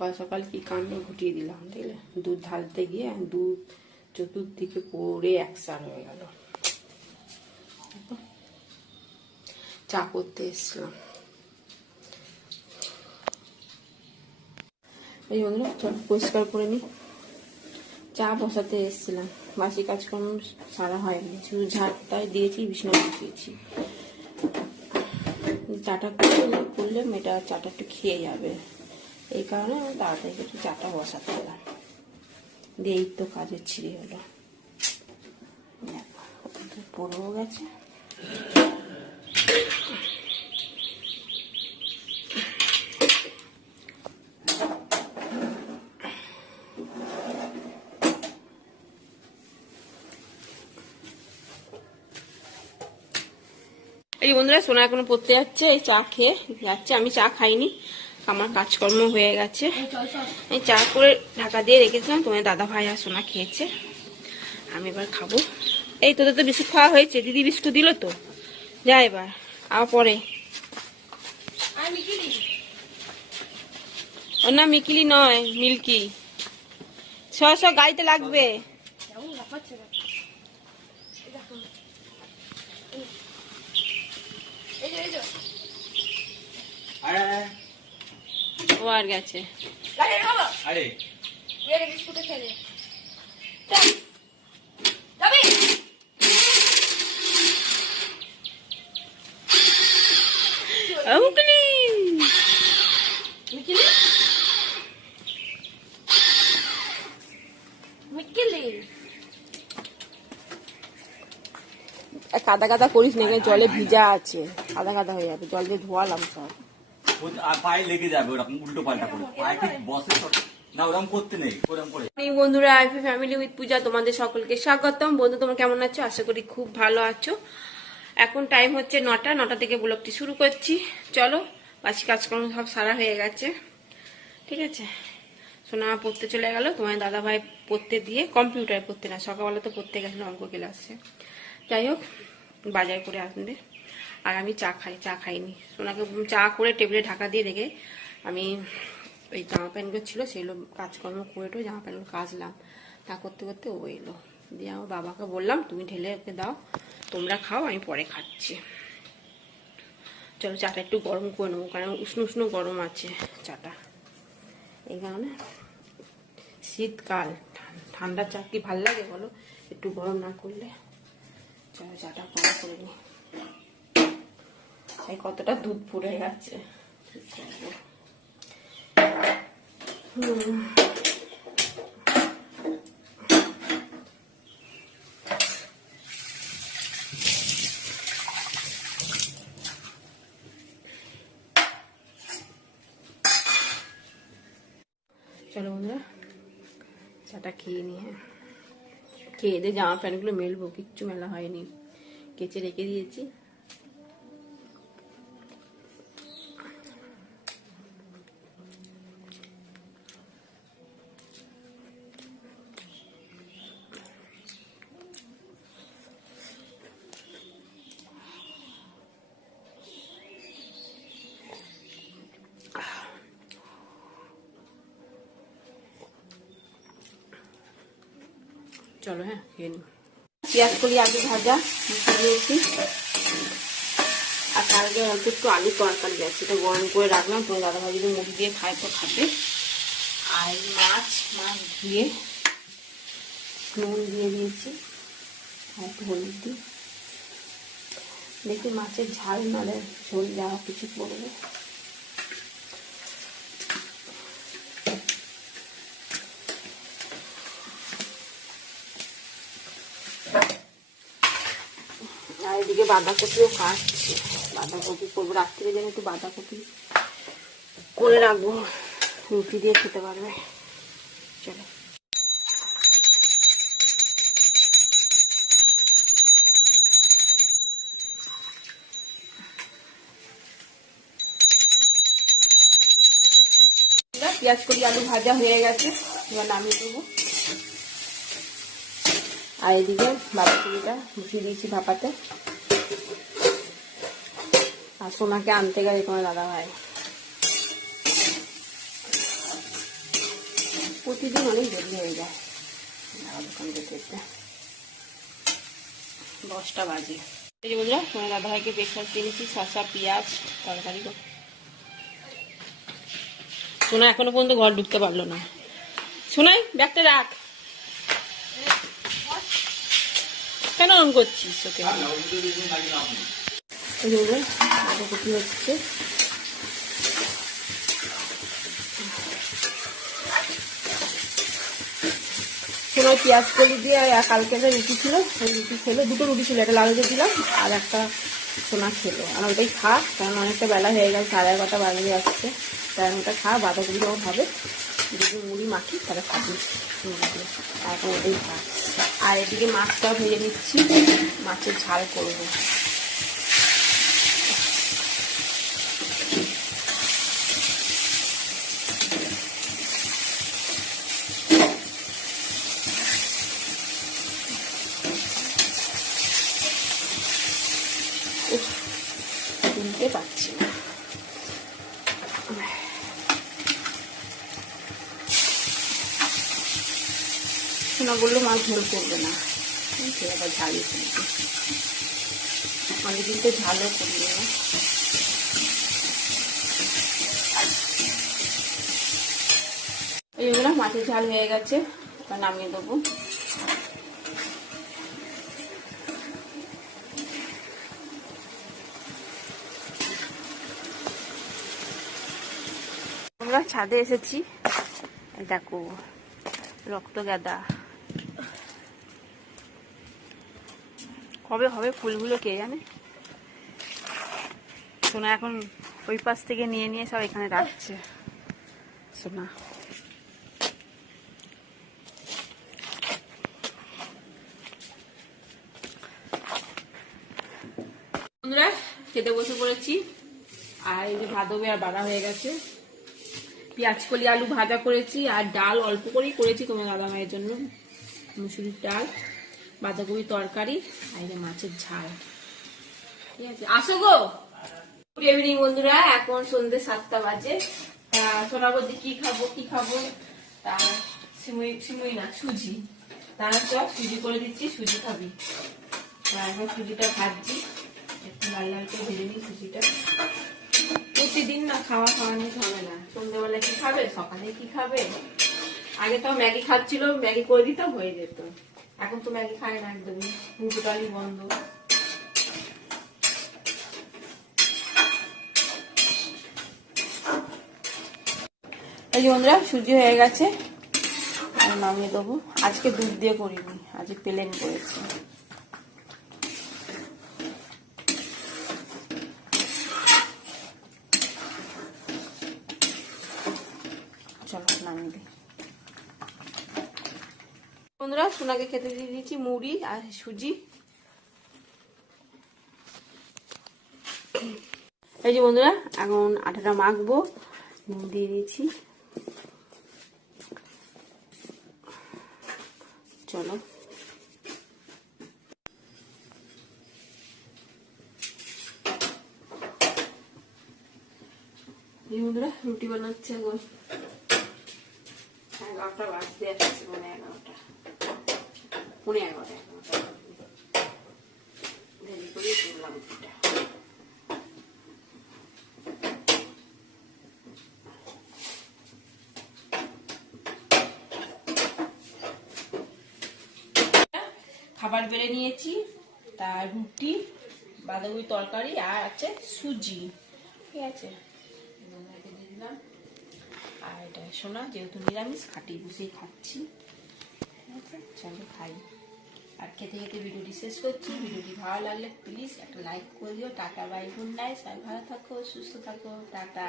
সকাল সকাল কি কাণ্ড ঘটিয়ে দিলাম দেখলে, দুধ ঢালতে গিয়ে দুধ চতুর্দিকে পড়ে একসার হয়ে গেল। চা করতে এসছিলাম। এই বন্ধুরা চল পরিষ্কার করে নি। চা বসাতে এসছিলাম, বাসি কাজকর্ম সারা হয়নি, শুধু ঝাড়টাই দিয়েছি, বিছানা বসিয়েছি। চাটা করলে মেয়েটা চাটা একটু খেয়ে যাবে, এই কারণে আমি তাড়াতাড়ি একটু চাটা বসাতে এলাম। দিয়ে এই তো কাজের ছিঁড়ে হলো, পড়েও গেছে। এই বন্ধুরা সোনা এখনো পড়তে যাচ্ছে, এই চা খেয়ে যাচ্ছে। আমি চা খাইনি, আমার কাজকর্ম হয়ে গেছে। এই চা করে ঢাকা দিয়ে রেখেছিলাম, তোমার দাদা ভাই আর সোনা খেয়েছে, আমি এবার খাবো। এই তোদের তো বিস্কুট খাওয়া হয়েছে, দিদি বিস্কুট দিল তো, যা এবার আবার পরে। ও না মিকিলি নয়, মিল্কি। সব গাড়িতে লাগবে। ও আর গেছে। কাদা কাদা করিস না, জলে ভিজা আছে, কাদা কাদা হয়ে যাবে, জল দিয়ে ধোয়ালাম সব। পায়ে লেগে যাবে ওরকম উল্টো পাল্টা করে, পায়ে ঠিক বসে না, ওরকম করতে নেই, ওরকম করে। বন্ধুরা, আইপি ফ্যামিলি উইথ পূজা তোমাদের সকলকে স্বাগতম। বন্ধু তোমরা কেমন আছো? আশা করি খুব ভালো আছো। এখন টাইম হচ্ছে 9টা থেকে ব্লগটি শুরু করছি। চলো, বাসি কাজকর্ম সব সারা হয়ে গেছে, ঠিক আছে। সোনা পড়তে চলে গেল, তোমার দাদা ভাই পড়তে দিয়ে, কম্পিউটারে পড়তে না, সকালবেলা তো পড়তে গেছিল অঙ্ক ক্লাসে। যাই হোক, বাজার করে আসবে। আর আমি চা খাইনি। সোনাকে চা করে টেবিলে ঢাকা দিয়ে রেখে আমি ওই জামা প্যান্টগুলো ছিল সেগুলো কাজকর্ম করে জামা প্যান্টগুলো কাচলাম। তা করতে করতে ও এলো, দিয়ে আমার বাবাকে বললাম তুমি ঢেলে ওকে দাও, তোমরা খাও, আমি পরে খাচ্ছি। চলো চাটা একটু গরম করে নেবো, কারণ উষ্ণ উষ্ণ গরম আছে চাটা, এই কারণে। শীতকাল, ঠান্ডা চা কি ভাল লাগে বলো, একটু গরম না করলে। চলো চাটা গরম করে নি। এই কতটা দুধ পুড়ে গেছে। চলো বন্ধুরা চাটা খেয়ে নিয়ে, খেয়ে দিয়ে জামা প্যান্টগুলো মেলবো, কিচ্ছু মেলা হয়নি, কেচে রেখে দিয়েছি। চলো হ্যাঁ খেয়ে নি। পেঁয়াজ কলি আলু ভাজা দিয়েছি, আর কালকে অল্প একটু আলু তরকারি আছে, এটা গরম করে রাখলাম, তোমার দাদা ভাই যদি মুড়ি দিয়ে খায় তো খাবে। আর মাছ ধুয়ে নুন দিয়ে দিয়েছি, আর একটু হলুদ দিই, দেখি মাছের ঝাল নালে ঝোল যা কিছু পড়বে। আর এদিকে বাঁধাকপিও কাটছি, বাঁধাকপি করবো রাত্রির জন্য, একটু বাঁধাকপি করে রাখবো, রুটি দিয়ে খেতে পারবে। চলো পেঁয়াজ কলি আলু ভাজা হয়ে গেছে, এবার নামিয়ে দেবো। আর এদিকে বাঁধাকপিটা বসিয়ে দিয়েছি ভাপাতে। আর সোনাকে আনতে গেলে তোমার দাদা ভাই, প্রতিদিন অনেক দেরি হয়ে যায় দোকান যেতে যেতে। 10টা বাজে। এই যে বন্ধুরা তোমার দাদাভাইকে ব্রেকফাস্ট দিয়েছি, শসা পেঁয়াজ তরকারি। সোনা এখনো পর্যন্ত ঘর ঢুকতে পারলো না। সোনাই ব্যাগটা রাখ, কেন অন করছিস ওকে? বাঁধাকপি হচ্ছে, সোনার পেঁয়াজ কলি দিয়ে কালকে একটা রুটি ছিল, ওই রুটি খেলো, 2টো রুটি ছিল, একটা লালুতে দিলাম আর একটা সোনা খেলো। আর ওটাই খা, কারণ অনেকটা বেলা হয়ে গেল, 11:30 বাজে যাচ্ছে, তাই ওটা খা। বাঁধাকপি যখন হবে যদি মুড়ি মাখি তাহলে খাবি, এখন ওটাই খা। আর এদিকে মাছটাও ভেজে নিচ্ছি, মাছের ঝাল করবো। কিনতে পারছি না, সোনা বললো মাছ ঝোল করবে না, আবার ঝালই করবে, অনেকদিন তো ঝালও করবে না। এইগুলো মাছের ঝাল হয়ে গেছে, এবার নামিয়ে দেবো। আমরা ছাদে এসেছি, দেখো রক্ত গাঁদা, কবে হবে ফুলগুলো কে জানে। সোনা এখন ওই পাশ থেকে নিয়ে নিয়ে সব এখানে রাখছে। সোনা বন্ধুরা খেতে বসে পড়েছি, আর এই যে বাঁধাকপি আর বাড়া হয়ে গেছে, পেঁয়াজ কলি আলু ভাজা করেছি, আর ডাল অল্প করেই করেছি তোমার দাদা মায়ের জন্য, মুসুরির ডাল, বাঁধাকপি তরকারি, আর এই মাছের ঝাল। ঠিক আছে, আসো গো। গুড ইভিনিং বন্ধুরা, এখন সন্ধ্যে 7টা বাজে। সোনা বলছি কি খাবো কি খাবো, তা সিমুই না সুজি, তারা চপ সুজি করে দিচ্ছি, সুজি খাবি। এখন সুজিটা ভাজছি, একটু লাল লাল করে ভেজে নিই সুজিটা। প্রতিদিন না খাওয়া নিয়ে হবে না, সন্ধ্যেবেলা কি খাবে, সকালে কি খাবে। আগে তো ম্যাগি খাচ্ছিল, ম্যাগি করে দিতে হয়ে যেত, এখন তো ম্যাগি খায় না, একদমই টোটালি বন্ধ। এই যে বন্ধুরা সুজি হয়ে গেছে, আর নামিয়ে দেবো। আজকে দুধ দিয়ে করিনি, আজকে প্লেন করেছি। চলো নামিয়ে দিই। বন্ধুরা সোনাকে খেতে দিয়ে দিয়েছি মুড়ি আর সুজি। এই যে বন্ধুরা এখন আটাটা মাখবো, নুন দিয়ে দিয়েছি। চলো এই বন্ধুরা রুটি বানাচ্ছে এখন, 11টা বাজতে আসছে, মানে 11টা পৌনে 11টা দেরি করে করলাম রুটিটা। খাবার বেড়ে নিয়েছি, তার রুটি, বাঁধাকপি তরকারি, আর আছে সুজি। ঠিক আছে, দিয়ে দিলাম। আর এটা সোনা যেহেতু নিরামিষ, খাটি বসেই খাচ্ছি। ঠিক আছে, চলো খাই। আর খেতে খেতে ভিডিওটি শেষ করছি। ভিডিওটি ভালো লাগলে প্লিজ একটা লাইক করে দিও। টাটা বাই, গুড নাইট, সবাই ভালো থাকো, সুস্থ থাকো, টাটা।